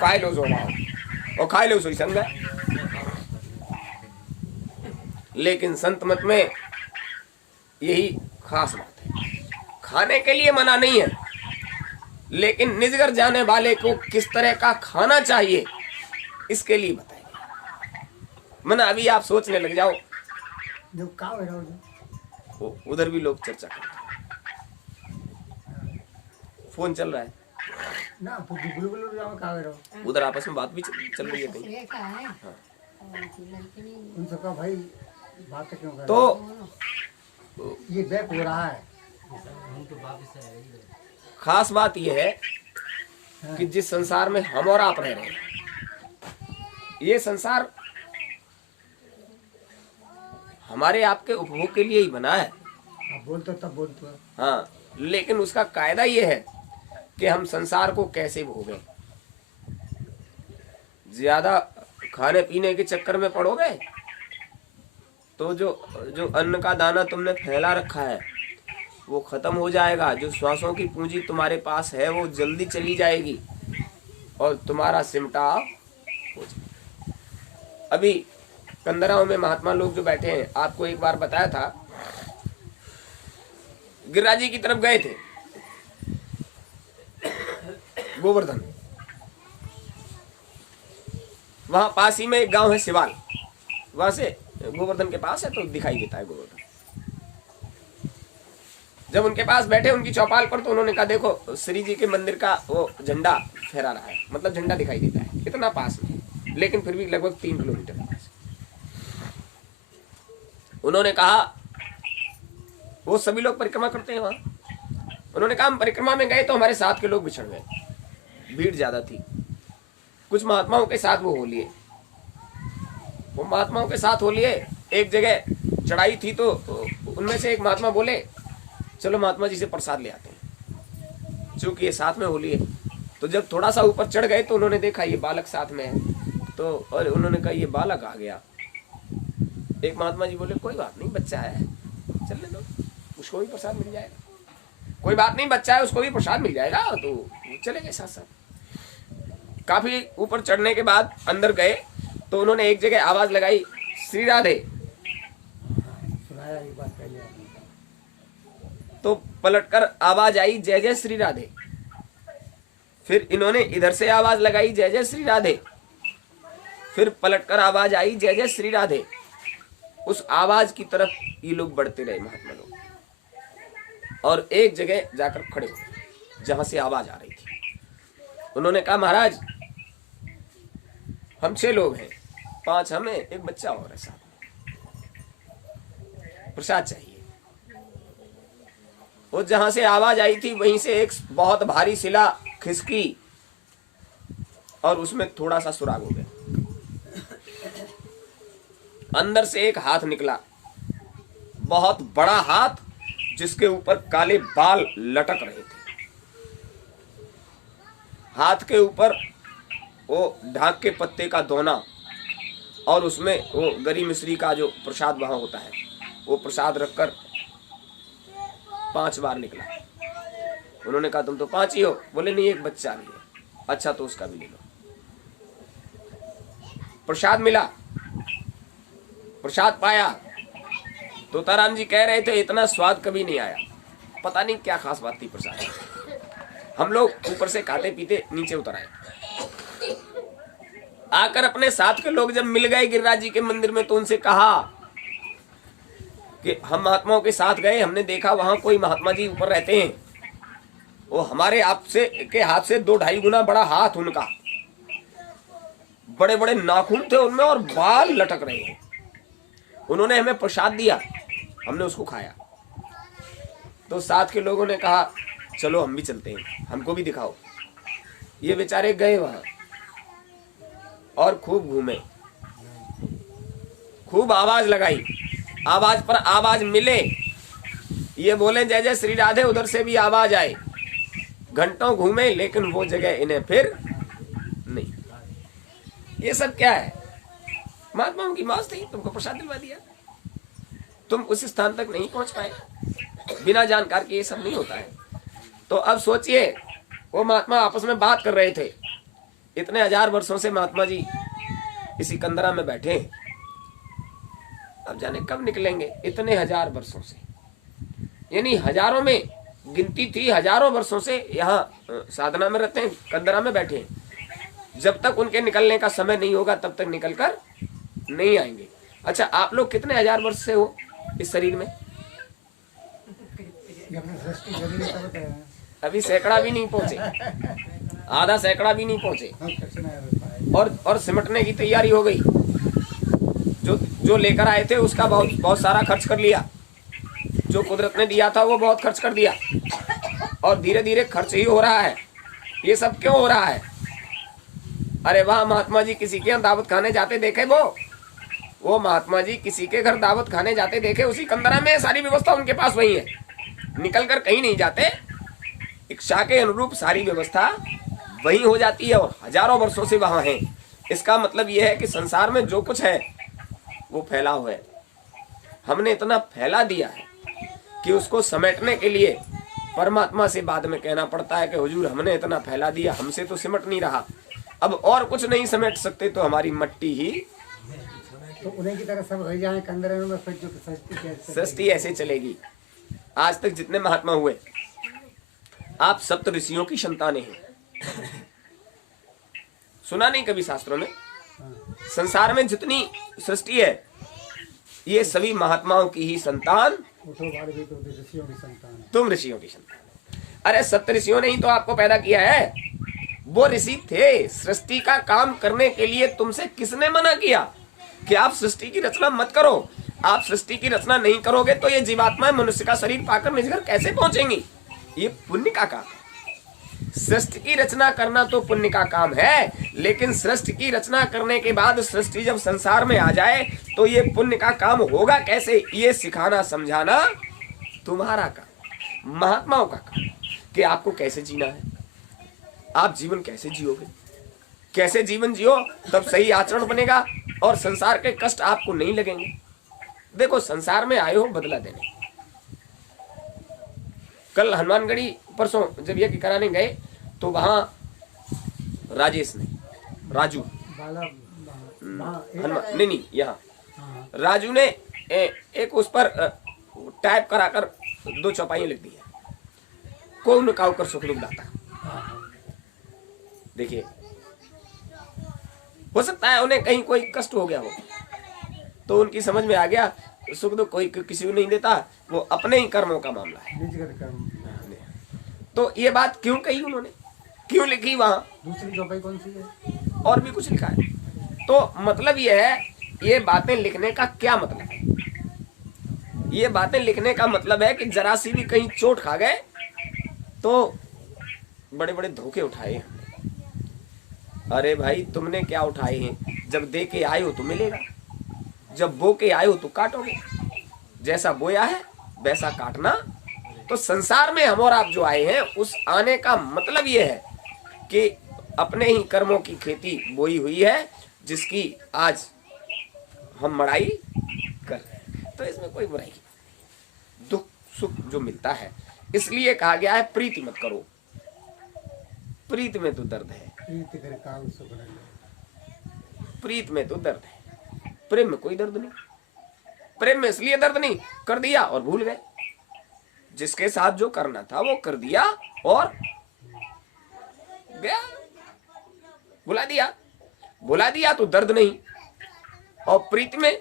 खाए लो सो और खाए लो सोई संग। लेकिन संत मत में यही खास बात है, खाने के लिए मना नहीं है, लेकिन निजगर जाने वाले को किस तरह का खाना चाहिए इसके लिए बताएंगे। मना अभी आप सोचने लग जाओ, उधर भी लोग चर्चा करते हैं, फोन चल रहा है ना, उधर आपस में बात भी चल रही है कहीं। हाँ। भाई बात क्यों कर तो ये बैक हो रहा है। खास बात यह है कि जिस संसार में हम और आप रह रहे हैं, ये संसार हमारे आपके उपभोग के लिए ही बना है। आप बोलते तब बोलते। हाँ, लेकिन उसका कायदा ये है कि हम संसार को कैसे भोगें। ज्यादा खाने पीने के चक्कर में पड़ोगे तो जो अन्न का दाना तुमने फैला रखा है वो खत्म हो जाएगा। जो श्वासों की पूंजी तुम्हारे पास है वो जल्दी चली जाएगी और तुम्हारा सिमटा हो जाएगा। अभी कंदराओं में महात्मा लोग जो बैठे हैं, आपको एक बार बताया था, गिरिराज जी की तरफ गए थे गोवर्धन। वहां पास ही में एक गांव है सिवाल, वहां से गोवर्धन के पास है तो दिखाई देता है गोवर्धन। जब उनके पास बैठे उनकी चौपाल पर, तो उन्होंने कहा देखो श्री जी के मंदिर का वो झंडा फहरा रहा है, मतलब झंडा दिखाई देता है, इतना पास में है, लेकिन फिर भी लगभग 3 किलोमीटर पास। उन्होंने कहा, वो सभी लोग परिक्रमा करते हैं वहां, उन्होंने कहा हम परिक्रमा में गए तो हमारे साथ के लोग बिछड़ गए, भीड़ ज्यादा थी। कुछ महात्माओं के साथ वो हो लिए, वो महात्माओं के साथ हो लिए। एक जगह चढ़ाई थी तो उनमें से एक महात्मा बोले चलो महात्मा जी से प्रसाद ले आते हैं, चूंकि ये साथ में हो लिए। तो जब थोड़ा सा ऊपर चढ़ गए तो उन्होंने देखा ये बालक साथ में है, तो और उन्होंने कहा ये बालक आ गया। एक महात्मा जी बोले कोई बात नहीं, बच्चा है, चलने दो, उसको भी प्रसाद मिल जाएगा। कोई बात नहीं, बच्चा है, उसको भी प्रसाद मिल जाएगा। तो चले गए साथ साथ। काफी ऊपर चढ़ने के बाद अंदर गए तो उन्होंने एक जगह आवाज लगाई, श्री राधे। तो पलटकर आवाज आई, जय जय श्री राधे। फिर इन्होंने इधर से आवाज लगाई, जय जय श्री राधे। फिर पलटकर आवाज आई, जय जय श्री राधे। उस आवाज की तरफ ये लोग बढ़ते रहे महात्मा लोग, और एक जगह जाकर खड़े हो जहां से आवाज आ रही थी। उन्होंने कहा महाराज हम 6 लोग हैं, 5 हमें, एक बच्चा और है साथ में, प्रसाद चाहिए। वो जहां से आवाज आई थी वहीं से एक बहुत भारी शिला खिसकी और उसमें थोड़ा सा सुराग हो गया। अंदर से एक हाथ निकला, बहुत बड़ा हाथ, जिसके ऊपर काले बाल लटक रहे थे। हाथ के ऊपर वो ढाक के पत्ते का दोना और उसमें वो गरी मिश्री का जो प्रसाद वहां होता है वो प्रसाद रखकर 5 बार निकला। उन्होंने कहा तुम तो 5 ही हो। बोले नहीं, एक बच्चा भी है। अच्छा तो उसका भी ले लो। प्रसाद मिला, प्रसाद पाया। तोताराम जी कह रहे थे इतना स्वाद कभी नहीं आया, पता नहीं क्या खास बात थी प्रसाद। हम लोग ऊपर से खाते पीते नीचे उतर आए। आकर अपने साथ के लोग जब मिल गए गिरिराज जी के मंदिर में तो उनसे कहा कि हम महात्माओं के साथ गए, हमने देखा वहां कोई महात्मा जी ऊपर रहते हैं, वो हमारे आपसे के हाथ से 2-2.5 गुना बड़ा हाथ उनका, बड़े बड़े नाखून थे उनमें और बाल लटक रहे हैं। उन्होंने हमें प्रसाद दिया, हमने उसको खाया। तो साथ के लोगों ने कहा चलो हम भी चलते हैं, हमको भी दिखाओ। ये बेचारे गए वहां और खूब घूमे, खूब आवाज लगाई, आवाज पर आवाज मिले। ये बोले जय जय श्री राधे, उधर से भी आवाज आए। घंटों घूमे लेकिन वो जगह इन्हें फिर नहीं। ये सब क्या है? महात्माओं की मौज थी, तुमको प्रसाद दिलवा दिया, तुम उस स्थान तक नहीं पहुंच पाए। बिना जानकार के ये सब नहीं होता है। तो अब सोचिए, वो महात्मा आपस में बात कर रहे थे इतने 1000 वर्षों से महात्मा जी इसी कंदरा में बैठे, अब जाने कब निकलेंगे। इतने 1000 वर्षों से, यानी हजारों में गिनती थी, हजारों वर्षों से यहाँ साधना में रहते हैं, कंदरा में बैठे हैं। जब तक उनके निकलने का समय नहीं होगा तब तक निकल कर नहीं आएंगे। अच्छा, आप लोग कितने 1000 वर्ष से हो इस शरीर में? अभी सैकड़ा भी नहीं पहुंचे, आधा सैकड़ा भी नहीं पहुंचे, और सिमटने की तैयारी हो गई। जो लेकर आए थे उसका बहुत सारा खर्च कर लिया, जो कुदरत ने दिया था वो बहुत खर्च कर दिया, और धीरे धीरे खर्च ही हो रहा है। ये सब क्यों हो रहा है? अरे वाह, महात्मा जी किसी के यहाँ दावत खाने जाते देखे, वो महात्मा जी किसी के घर दावत खाने जाते देखे, उसी कंदरा में सारी व्यवस्था उनके पास वही है, निकल कर कहीं नहीं जाते। इच्छा के अनुरूप सारी व्यवस्था वही हो जाती है, और हजारों वर्षों से वहां है। इसका मतलब यह है कि संसार में जो कुछ है वो फैला हुआ है। हमने इतना फैला दिया है कि उसको समेटने के लिए परमात्मा से बाद में कहना पड़ता है कि हुजूर हमने इतना फैला दिया, हमसे तो सिमट नहीं रहा, अब और कुछ नहीं समेट सकते तो हमारी मट्टी ही, तो उन्हीं की तरह सब हो जाए कंदरे में, फिर जो सृष्टि ऐसे चलेगी। आज तक जितने महात्मा हुए, आप सप्त ऋषियों की संतानें हैं। सुना नहीं कभी शास्त्रों में? संसार में जितनी सृष्टि है ये सभी महात्माओं की ही संतान, तुम ऋषियों की संतान। अरे सप्त ऋषियों ने ही तो आपको पैदा किया है, वो ऋषि थे। सृष्टि का काम करने के लिए तुमसे किसने मना किया कि आप सृष्टि की रचना मत करो? आप सृष्टि की रचना नहीं करोगे तो ये जीवात्माएं मनुष्य का शरीर पाकर निज घर कैसे पहुंचेंगी? ये पुण्य का काम है। सृष्टि की रचना करना तो पुण्य का काम है, लेकिन सृष्टि की रचना करने के बाद सृष्टि जब संसार में आ जाए तो ये पुण्य का काम होगा कैसे, ये सिखाना समझाना तुम्हारा काम, महात्माओं का काम, कि आपको कैसे जीना है, आप जीवन कैसे जियोगे, कैसे जीवन जियो तब सही आचरण बनेगा और संसार के कष्ट आपको नहीं लगेंगे। देखो, संसार में आए हो बदला देने। कल हनुमानगढ़ी परसों जब यज्ञ कराने गए तो वहां राजेश ने, राजू, हनुमान नहीं यहाँ राजू ने एक उस पर टाइप कराकर 2 चौपाइयां लिख दी है, कौन नुकाव कर सुख दुख दाता। देखिए, हो सकता है उन्हें कहीं कोई कष्ट हो गया हो तो उनकी समझ में आ गया सुख दुख कोई किसी को नहीं देता, वो अपने ही कर्मों का मामला है। तो ये बात क्यों कही उन्होंने, क्यों लिखी वहां? दूसरी चौपाई कौन सी है? और भी कुछ लिखा है। तो मतलब ये है, ये बातें लिखने का क्या मतलब है? ये बातें लिखने का मतलब है कि जरा सी भी कहीं चोट खा गए तो बड़े बड़े धोखे उठाए हमने। अरे भाई, तुमने क्या उठाए हैं? जब दे के आए हो तो मिलेगा, जब बो के आए हो तो काटोगे। जैसा बोया है वैसा काटना। तो संसार में हम और आप जो आए हैं, उस आने का मतलब ये है कि अपने ही कर्मों की खेती बोई हुई है, जिसकी आज हम मड़ाई कर रहे हैं। तो इसमें कोई बुराई नहीं, दुख सुख जो मिलता है। इसलिए कहा गया है प्रीति मत करो, प्रीत में तो दर्द है, प्रीत में तो दर्द है, प्रेम में कोई दर्द नहीं। प्रेम में इसलिए दर्द नहीं, कर दिया और भूल गए, जिसके साथ जो करना था वो कर दिया और गया, भुला दिया तो दर्द नहीं। और प्रीति में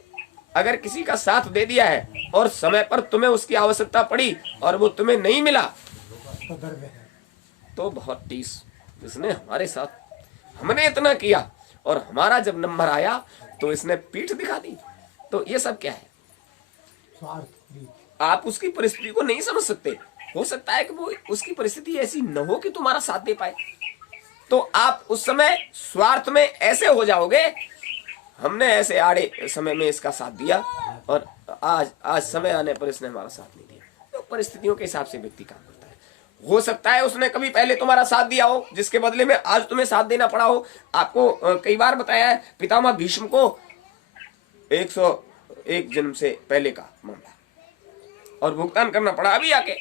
अगर किसी का साथ दे दिया है और समय पर तुम्हें उसकी आवश्यकता पड़ी और वो तुम्हें नहीं मिला तो दर्द है, तो बहुत टीस, इसने हमारे साथ हमने इतना किया और हमारा जब नंबर आया तो इसने पीठ दिखा दी। तो ये सब क्या है? स्वार्थ। आप उसकी परिस्थिति को नहीं समझ सकते। हो सकता है कि वो उसकी परिस्थिति ऐसी न हो कि तुम्हारा साथ दे पाए, तो आप उस समय स्वार्थ में ऐसे हो जाओगे, हमने ऐसे आड़े समय में इसका साथ दिया और आज समय आने पर इसने हमारा साथ नहीं दिया। तो परिस्थितियों के हिसाब से व्यक्ति काम करता है। हो सकता है उसने कभी पहले तुम्हारा साथ दिया हो, जिसके बदले में आज तुम्हें साथ देना पड़ा हो। आपको कई बार बताया है, पितामह भीष्म को 101 जन्म से पहले का मामला और भुगतान करना पड़ा अभी आके।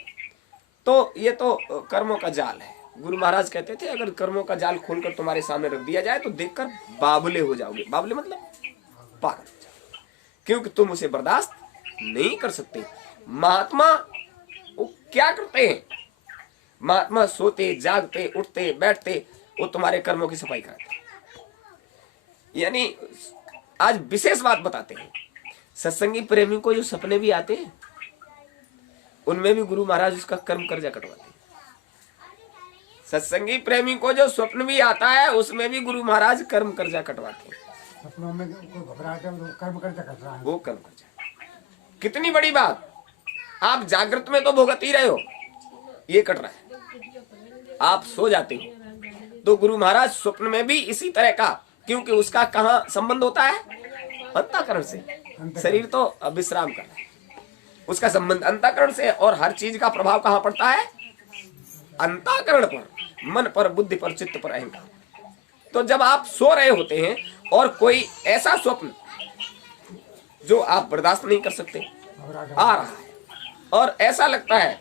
तो ये तो कर्मों का जाल है, गुरु महाराज कहते थे अगर कर्मों का जाल खोलकर तुम्हारे सामने रख दिया जाए तो देखकर बाबले हो जाओगे। बाबले मतलब पागल हो जाओगे, क्योंकि तुम उसे बर्दाश्त नहीं कर सकते। महात्मा वो क्या करते हैं? महात्मा सोते जागते उठते बैठते वो तुम्हारे कर्मों की सफाई कराते हैं। यानी आज विशेष बात बताते हैं, सत्संगी प्रेमी को जो सपने भी आते हैं उनमें भी गुरु महाराज उसका कर्म कर्जा कटवाते हैं। सत्संगी प्रेमी को जो स्वप्न भी आता है उसमें भी गुरु महाराज कर्म कर्जा कटवाते हैं। सपनों में कोई घबराहट है, वो कर्म करता कट रहा है। वो कर्म कर्जा, कितनी बड़ी बात। आप जागृत में तो भुगत ही रहे हो, ये कट रहा है। आप सो जाते हो तो गुरु महाराज स्वप्न में भी इसी तरह का, क्योंकि उसका कहाँ संबंध होता है? अंतःकरण से। शरीर तो विश्राम कर रहा है, उसका संबंध अंतःकरण से। और हर चीज का प्रभाव कहाँ पड़ता है? अंतःकरण पर, मन पर, बुद्धि पर, चित्त पर, अहंकार। तो जब आप सो रहे होते हैं और कोई ऐसा स्वप्न जो आप बर्दाश्त नहीं कर सकते आ रहा है और ऐसा लगता है,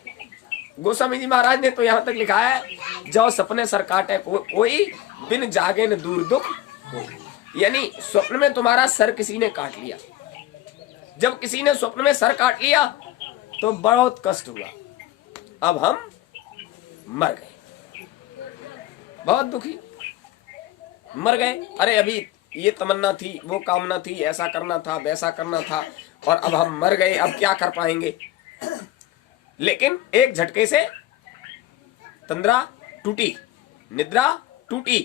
गोस्वामी जी महाराज ने तो यहाँ तक लिखा है जो सपने सर काटे कोई बिन जागे न दूर दुख हो। यानी स्वप्न में तुम्हारा सर किसी ने काट लिया। जब किसी ने स्वप्न में सर काट लिया तो बहुत कष्ट हुआ, अब हम मर गए, बहुत दुखी, मर गए। अरे अभी ये तमन्ना थी, वो कामना थी, ऐसा करना था, वैसा करना था, और अब हम मर गए, अब क्या कर पाएंगे। लेकिन एक झटके से तंद्रा टूटी, निद्रा टूटी,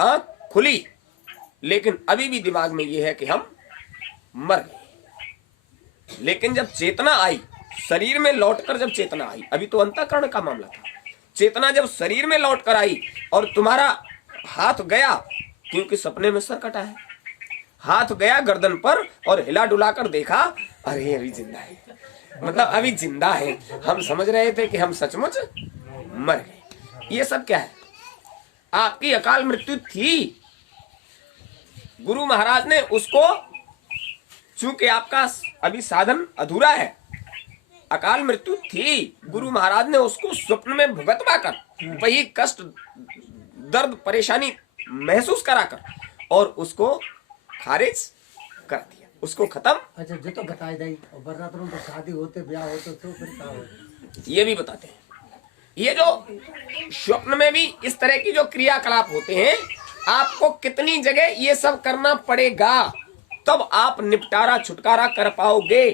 आंख खुली, लेकिन अभी भी दिमाग में ये है कि हम मर गए। लेकिन जब चेतना आई, शरीर में लौटकर जब चेतना आई, अभी तो अंतःकरण का मामला था, चेतना जब शरीर में लौटकर आई और तुम्हारा हाथ गया, क्योंकि सपने में सर कटा है, हाथ गया गर्दन पर और हिला डुलाकर देखा, अरे अभी जिंदा है, मतलब अभी जिंदा है। हम समझ रहे थे कि हम सचमुच मर गए। ये सब क्या है? आपकी अकाल मृत्यु थी। गुरु महाराज ने उसको, चूंकि आपका अभी साधन अधूरा है, अकाल मृत्यु थी, गुरु महाराज ने उसको स्वप्न में भुगतवा कर, वही कष्ट, दर्द, परेशानी महसूस कराकर और उसको खारिज कर दिया, उसको खत्म। अच्छा, जो तो बताई दी और बरसात में तो शादी होते, ब्याह होते तो फिर क्या होता? ये भी बताते हैं। ये जो स्वप्न में भी इस तरह की जो क्रियाकलाप होते हैं, आपको कितनी जगह ये सब करना पड़ेगा, तब आप निपटारा छुटकारा कर पाओगे।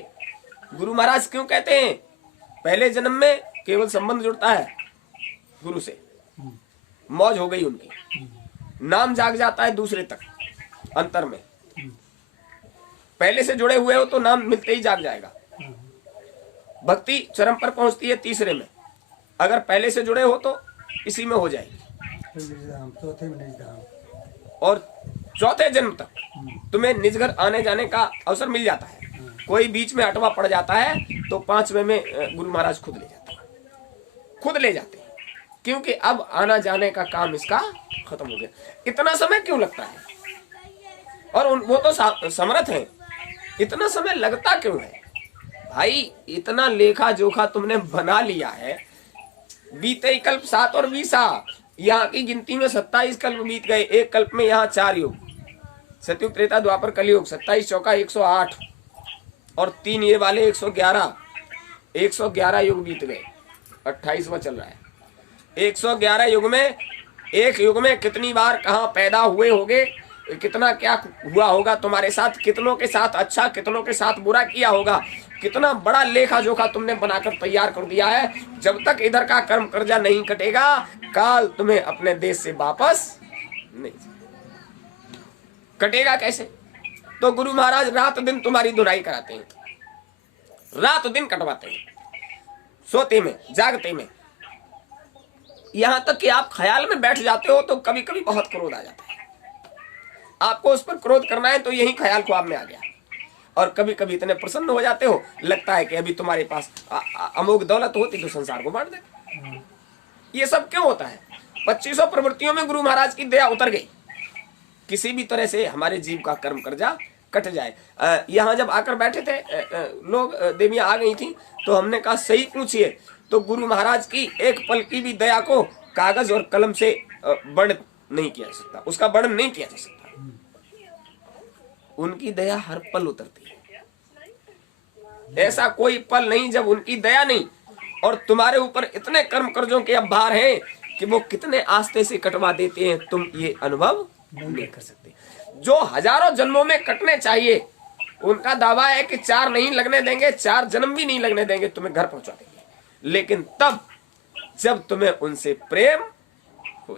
गुरु महाराज क्यों कहते हैं पहले जन्म में केवल संबंध जुड़ता है गुरु से, मौज हो गई उनकी, नाम जाग जाता है दूसरे तक अंतर में। पहले से जुड़े हुए हो तो नाम मिलते ही जाग जाएगा। भक्ति चरम पर पहुंचती है तीसरे में, अगर पहले से जुड़े हो तो इसी में हो जाएगी। चौथे में निज धाम, और चौथे जन्म तक तुम्हें निज घर आने जाने का अवसर मिल जाता है। कोई बीच में अटवा पड़ जाता है तो पांचवे में गुरु महाराज खुद ले जाते हैं, खुद ले जाते हैं, क्योंकि अब आना जाने का काम इसका खत्म हो गया। इतना समय क्यों लगता है? और वो तो समर्थ हैं, इतना समय लगता क्यों है भाई? इतना लेखा जोखा तुमने बना लिया है। बीते कल्प 7 और 20, यहाँ की गिनती में 27 कल्प बीत गए। एक कल्प में यहाँ 4 युग, सतयुग, त्रेता, द्वापर, कलयुग, 27 चौका 108 और 3 ये वाले 111, 111 युग बीत गए। 28वां चल रहा है। 111 युग में, एक युग में कितनी बार कहाँ पैदा हुए होगे, कितना क्या हुआ होगा तुम्हारे साथ, कितनों के साथ अच्छा, कितनों के साथ बुरा किया होगा, कितना बड़ा लेखा जोखा तुमने बनाकर तैयार कर दिया है। जब तक इधर का कर्म कर्जा नहीं कटेगा, काल तुम्हें अपने देश से वापस नहीं कटेगा। कैसे? तो गुरु महाराज रात दिन तुम्हारी धुनाई कराते हैं, रात दिन कटवाते हैं, सोते में जागते में, यहां तक कि आप ख्याल में बैठ जाते हो तो कभी कभी बहुत क्रोध आ जाता है। आपको उस पर क्रोध करना है तो यही ख्याल ख्वाब में आ गया। और कभी कभी इतने प्रसन्न हो जाते हो, लगता है कि अभी तुम्हारे पास अमोघ दौलत होती तो संसार को बांट देते। ये सब क्यों होता है? 2500 प्रवृत्तियों में गुरु महाराज की दया उतर गई। किसी भी तरह से हमारे जीव का कर्म कर्जा कट जाए। यहाँ जब आकर बैठे थे लोग, देवियां आ गई थी, तो हमने कहा सही पूछिए, तो गुरु महाराज की एक पल की भी दया को कागज और कलम से वर्णित नहीं किया जा सकता, उसका वर्णन नहीं किया जा सकता। उनकी दया हर पल उतरती है, ऐसा कोई पल नहीं जब उनकी दया नहीं। और तुम्हारे ऊपर इतने कर्म कर्जों के अब भार हैं कि वो कितने आस्ते से कटवा देते हैं, तुम ये अनुभव नहीं कर सकते। जो हजारों जन्मों में कटने चाहिए, उनका दावा है कि 4 नहीं लगने देंगे, 4 जन्म भी नहीं लगने देंगे, तुम्हें घर पहुंचा देंगे। लेकिन तब जब तुम्हें उनसे प्रेम